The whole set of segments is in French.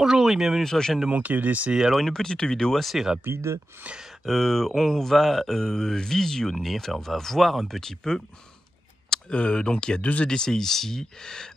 Bonjour et bienvenue sur la chaîne de Monkey EDC. Alors une petite vidéo assez rapide. On va visionner, on va voir un petit peu. Donc il y a deux EDC ici.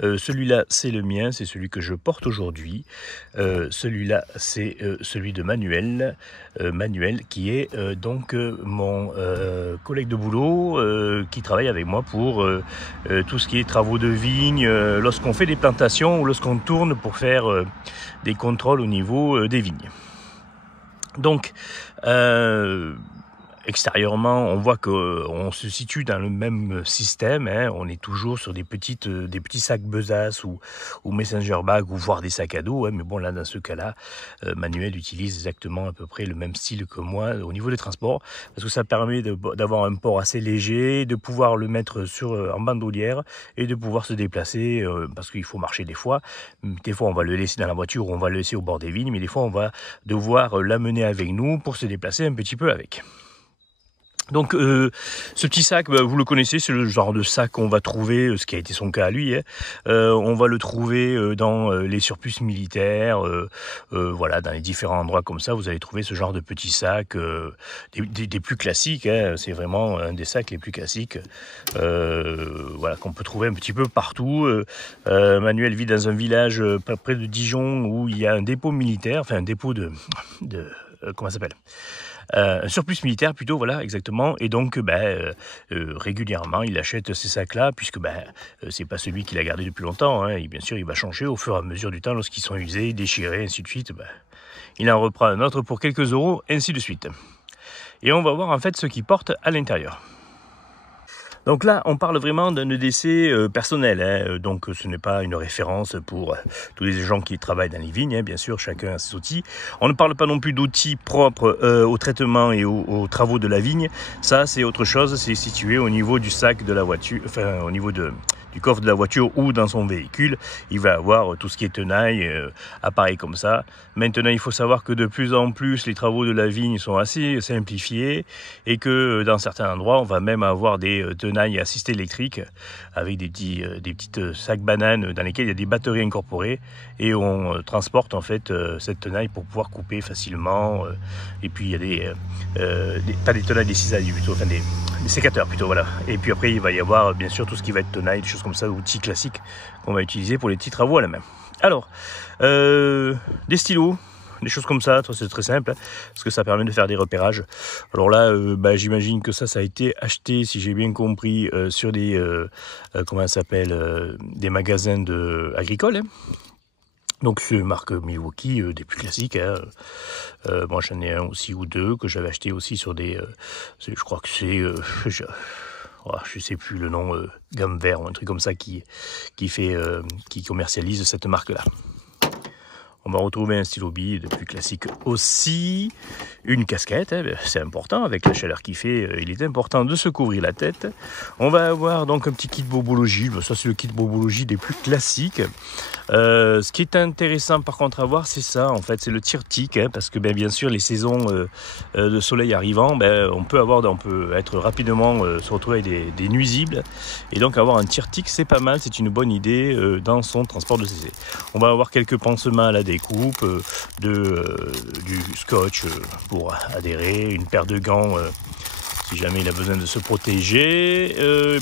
Celui-là c'est le mien, c'est celui que je porte aujourd'hui. Celui-là c'est celui de Manuel. Manuel qui est donc mon collègue de boulot qui travaille avec moi pour tout ce qui est travaux de vigne, lorsqu'on fait des plantations ou lorsqu'on tourne pour faire des contrôles au niveau des vignes. Donc extérieurement, on voit qu'on se situe dans le même système. On est toujours sur des petits sacs besaces ou messenger bags ou voire des sacs à dos. Mais bon, là, dans ce cas-là, Manuel utilise exactement à peu près le même style que moi au niveau des transports, parce que ça permet d'avoir un port assez léger, de pouvoir le mettre en bandoulière et de pouvoir se déplacer, parce qu'il faut marcher des fois. Des fois, on va le laisser dans la voiture ou on va le laisser au bord des vignes, mais des fois, on va devoir l'amener avec nous pour se déplacer un petit peu avec. Donc ce petit sac, vous le connaissez, c'est le genre de sac qu'on va trouver, ce qui a été son cas à lui, on va le trouver dans les surplus militaires, voilà, dans les différents endroits comme ça, vous allez trouver ce genre de petits sacs, des plus classiques, c'est vraiment un des sacs les plus classiques, voilà, qu'on peut trouver un petit peu partout. Manuel vit dans un village près de Dijon où il y a un dépôt militaire, un dépôt comment ça s'appelle ? Un surplus militaire plutôt, voilà, exactement. Et donc, régulièrement, il achète ces sacs-là, puisque c'est pas celui qu'il a gardé depuis longtemps. Et bien sûr, il va changer au fur et à mesure du temps lorsqu'ils sont usés, déchirés, ainsi de suite. Il en reprend un autre pour quelques euros, ainsi de suite. Et on va voir en fait ce qu'il porte à l'intérieur. Donc là, on parle vraiment d'un EDC personnel, donc ce n'est pas une référence pour tous les gens qui travaillent dans les vignes, bien sûr, chacun a ses outils. On ne parle pas non plus d'outils propres au traitement et aux travaux de la vigne. Ça, c'est autre chose, c'est situé au niveau du sac de la voiture, au niveau du coffre de la voiture ou dans son véhicule. Il va avoir tout ce qui est tenaille, appareil comme ça. Maintenant, il faut savoir que de plus en plus, les travaux de la vigne sont assez simplifiés et que dans certains endroits, on va même avoir des tenailles assistées électriques avec des petites sacs bananes dans lesquels il y a des batteries incorporées et on transporte en fait cette tenaille pour pouvoir couper facilement. Et puis il y a pas des tenailles, des cisailles plutôt, des sécateurs plutôt, voilà. Et puis après, il va y avoir bien sûr tout ce qui va être tenaille, des choses comme ça, outils classiques qu'on va utiliser pour les petits travaux à la main. Alors, des stylos, des choses comme ça, c'est très simple, parce que ça permet de faire des repérages. Alors là, j'imagine que ça a été acheté, si j'ai bien compris, sur des, des magasins agricoles. Donc c'est marque Milwaukee, des plus classiques. Moi j'en ai un aussi ou deux que j'avais acheté aussi sur des, je crois que c'est, je sais plus le nom, Gamme Vert ou un truc comme ça qui commercialise cette marque-là. On va retrouver un stylo bille de plus classique aussi, une casquette, c'est important, avec la chaleur qu'il fait, il est important de se couvrir la tête. On va avoir donc un petit kit bobologie, ça c'est le kit bobologie des plus classiques. Ce qui est intéressant par contre à voir, c'est ça, en fait, c'est le tire-tic, parce que bien sûr les saisons de soleil arrivant, on peut être rapidement se retrouver avec des nuisibles, et donc avoir un tire-tic c'est pas mal, c'est une bonne idée dans son transport de CC. On va avoir quelques pansements à la découpe, du scotch pour adhérer, une paire de gants si jamais il a besoin de se protéger,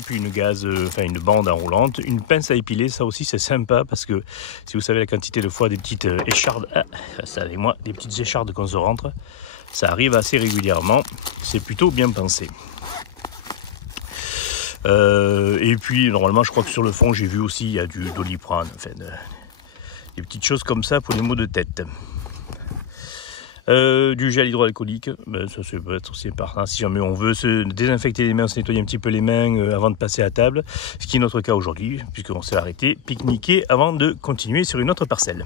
puis une bande enroulante, une pince à épiler, ça aussi c'est sympa parce que si vous savez la quantité de fois des petites échardes, des petites échardes qu'on se rentre, ça arrive assez régulièrement, c'est plutôt bien pensé. Et puis normalement je crois que sur le fond j'ai vu aussi il y a du Doliprane, des petites choses comme ça pour les maux de tête. Du gel hydroalcoolique, ça c'est peut-être aussi important si jamais on veut se désinfecter les mains, se nettoyer un petit peu les mains avant de passer à table, ce qui est notre cas aujourd'hui puisqu'on s'est arrêté pique-niquer avant de continuer sur une autre parcelle.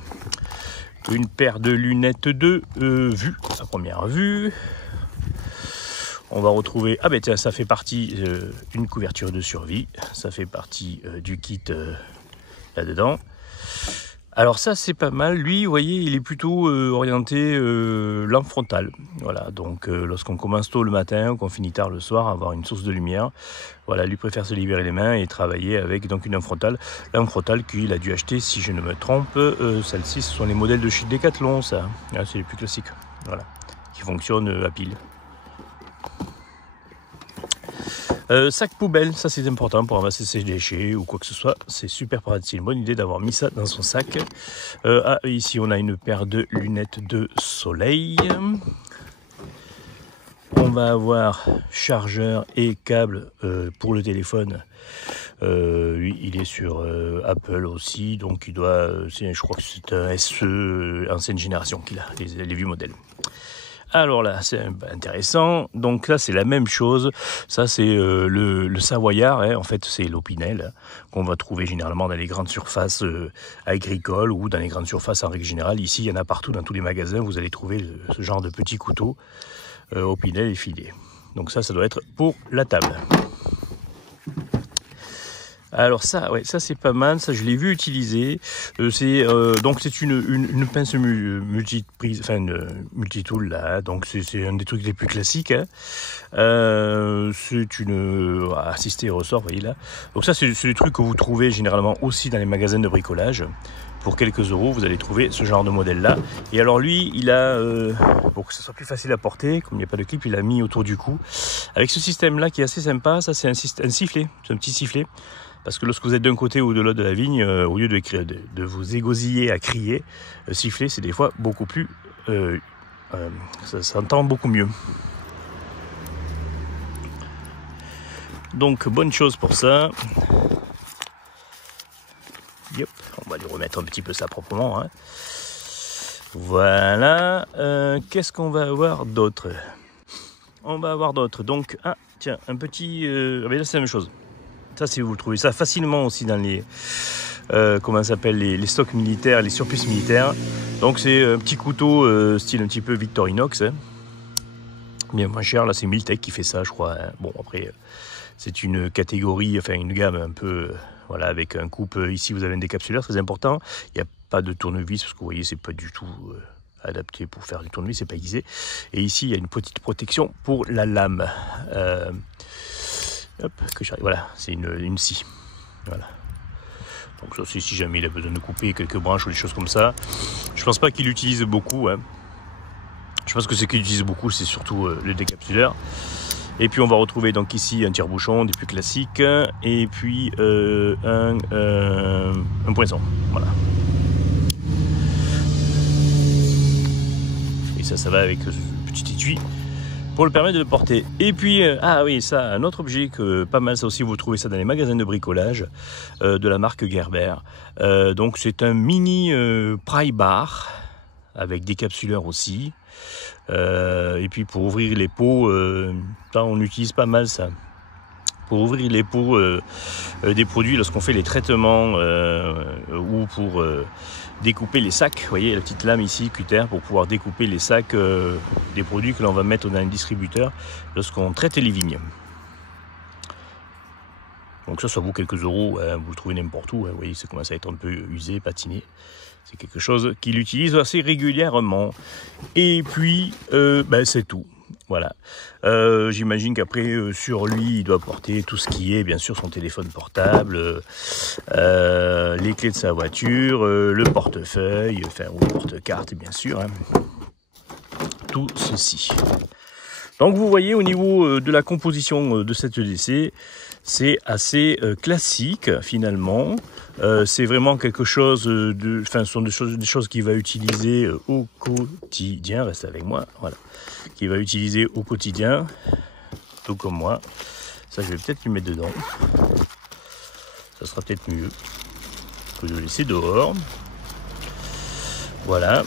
Une paire de lunettes de vue, à première vue. On va retrouver, ça fait partie une couverture de survie, ça fait partie du kit là-dedans. Alors ça c'est pas mal, lui vous voyez il est plutôt orienté lampe frontale, voilà, donc lorsqu'on commence tôt le matin ou qu'on finit tard le soir, avoir une source de lumière, voilà, lui préfère se libérer les mains et travailler avec donc une lampe frontale qu'il a dû acheter si je ne me trompe, celles-ci ce sont les modèles de chez Decathlon ça, ah, c'est les plus classiques, voilà, qui fonctionnent à pile. Sac poubelle, ça c'est important pour ramasser ses déchets ou quoi que ce soit, c'est super pratique, c'est une bonne idée d'avoir mis ça dans son sac. Ici on a une paire de lunettes de soleil. On va avoir chargeur et câble pour le téléphone. Lui il est sur Apple aussi, donc il doit, je crois que c'est un SE ancienne génération qu'il a, les vieux modèles. Alors là, c'est intéressant. Donc là, c'est la même chose. Ça, c'est le Savoyard. Hein. En fait, c'est l'Opinel qu'on va trouver généralement dans les grandes surfaces agricoles ou dans les grandes surfaces en règle générale. Ici, il y en a partout dans tous les magasins. Vous allez trouver ce genre de petits couteaux Opinel et filets. Donc ça doit être pour la table. Alors ça, ouais, ça c'est pas mal, ça je l'ai vu utiliser. Donc c'est une pince multiprise, enfin multitool là, donc c'est un des trucs les plus classiques. Hein. C'est une assistée au ressort, vous voyez là. Donc ça c'est des trucs que vous trouvez généralement aussi dans les magasins de bricolage. Pour quelques euros, vous allez trouver ce genre de modèle là. Et alors lui, il a, pour que ce soit plus facile à porter, comme il n'y a pas de clip, il a mis autour du cou. Avec ce système là qui est assez sympa, ça c'est un sifflet, c'est un petit sifflet. Parce que lorsque vous êtes d'un côté ou de l'autre de la vigne, au lieu de vous égosiller à crier, siffler, c'est des fois beaucoup plus... ça s'entend beaucoup mieux. Donc, bonne chose pour ça. Yep, on va lui remettre un petit peu ça proprement. Hein. Voilà. Qu'est-ce qu'on va avoir d'autre? On va avoir d'autres. Donc, tiens, un petit... mais là, c'est la même chose. Ça, si vous trouvez ça facilement aussi dans les, comment ça s'appelle, les stocks militaires, les surplus militaires. Donc c'est un petit couteau style un petit peu Victorinox, hein. Bien moins cher. Là, c'est Miltech qui fait ça, je crois. Hein. Bon, après, c'est une catégorie, enfin une gamme un peu, voilà, avec un coupe. Ici, vous avez un décapsuleur, très important. Il n'y a pas de tournevis parce que vous voyez, c'est pas du tout adapté pour faire du tournevis, c'est pas aiguisé. Et ici, il y a une petite protection pour la lame. Hop, que j'arrive. Voilà, c'est une scie. Voilà. Donc ça c'est si jamais il a besoin de couper quelques branches ou des choses comme ça. Je pense pas qu'il utilise beaucoup. Hein. Je pense que ce qu'il utilise beaucoup, c'est surtout le décapsuleur. Et puis on va retrouver donc ici un tire-bouchon des plus classiques. Et puis un poinçon. Voilà. Et ça va avec ce petit étui. Pour le permettre de le porter. Et puis, oui, ça, un autre objet que pas mal, ça aussi, vous trouvez ça dans les magasins de bricolage de la marque Gerber. Donc, c'est un mini pry bar avec des capsuleurs aussi. Et puis, pour ouvrir les pots, on utilise pas mal ça. Pour ouvrir les pots des produits lorsqu'on fait les traitements ou pour découper les sacs. Vous voyez la petite lame ici, cutter, pour pouvoir découper les sacs des produits que l'on va mettre dans un distributeur lorsqu'on traite les vignes. Donc ça vaut quelques euros, hein, vous le trouvez n'importe où. Hein, vous voyez, ça commence à être un peu usé, patiné. C'est quelque chose qu'il utilise assez régulièrement. Et puis, c'est tout. Voilà. J'imagine qu'après, sur lui, il doit porter tout ce qui est, bien sûr, son téléphone portable, les clés de sa voiture, le portefeuille, ou le porte-carte, bien sûr. Hein. Tout ceci. Donc, vous voyez, au niveau de la composition de cette EDC, c'est assez classique, finalement. C'est vraiment quelque chose ce sont des choses qu'il va utiliser au quotidien. Reste avec moi, voilà. Qu'il va utiliser au quotidien, tout comme moi. Ça, je vais peut-être lui mettre dedans. Ça sera peut-être mieux que de le laisser dehors. Voilà.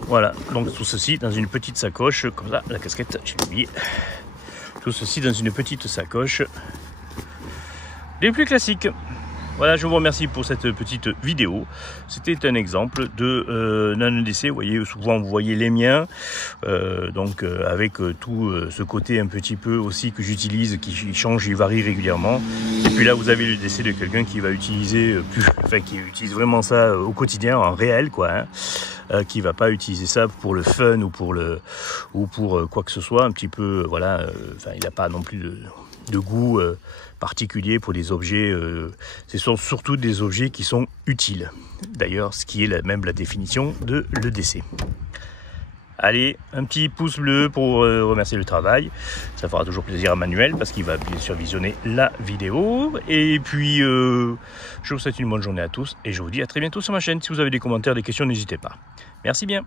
Voilà, donc tout ceci dans une petite sacoche, comme ça, la casquette, j'ai oublié. Tout ceci dans une petite sacoche, les plus classiques. Voilà, je vous remercie pour cette petite vidéo. C'était un exemple d'un EDC. Vous voyez, souvent vous voyez les miens, avec tout ce côté un petit peu aussi que j'utilise, qui change, il varie régulièrement. Et puis là, vous avez l'EDC de quelqu'un qui va utiliser qui utilise vraiment ça au quotidien, en réel, quoi. Qui va pas utiliser ça pour le fun ou pour quoi que ce soit, un petit peu, voilà. Il n'a pas non plus de goût particulier pour des objets. Ce sont surtout des objets qui sont utiles. D'ailleurs, ce qui est même la définition de l'EDC. Allez, un petit pouce bleu pour remercier le travail. Ça fera toujours plaisir à Manuel parce qu'il va bien sûr visionner la vidéo. Et puis, je vous souhaite une bonne journée à tous et je vous dis à très bientôt sur ma chaîne. Si vous avez des commentaires, des questions, n'hésitez pas. Merci bien.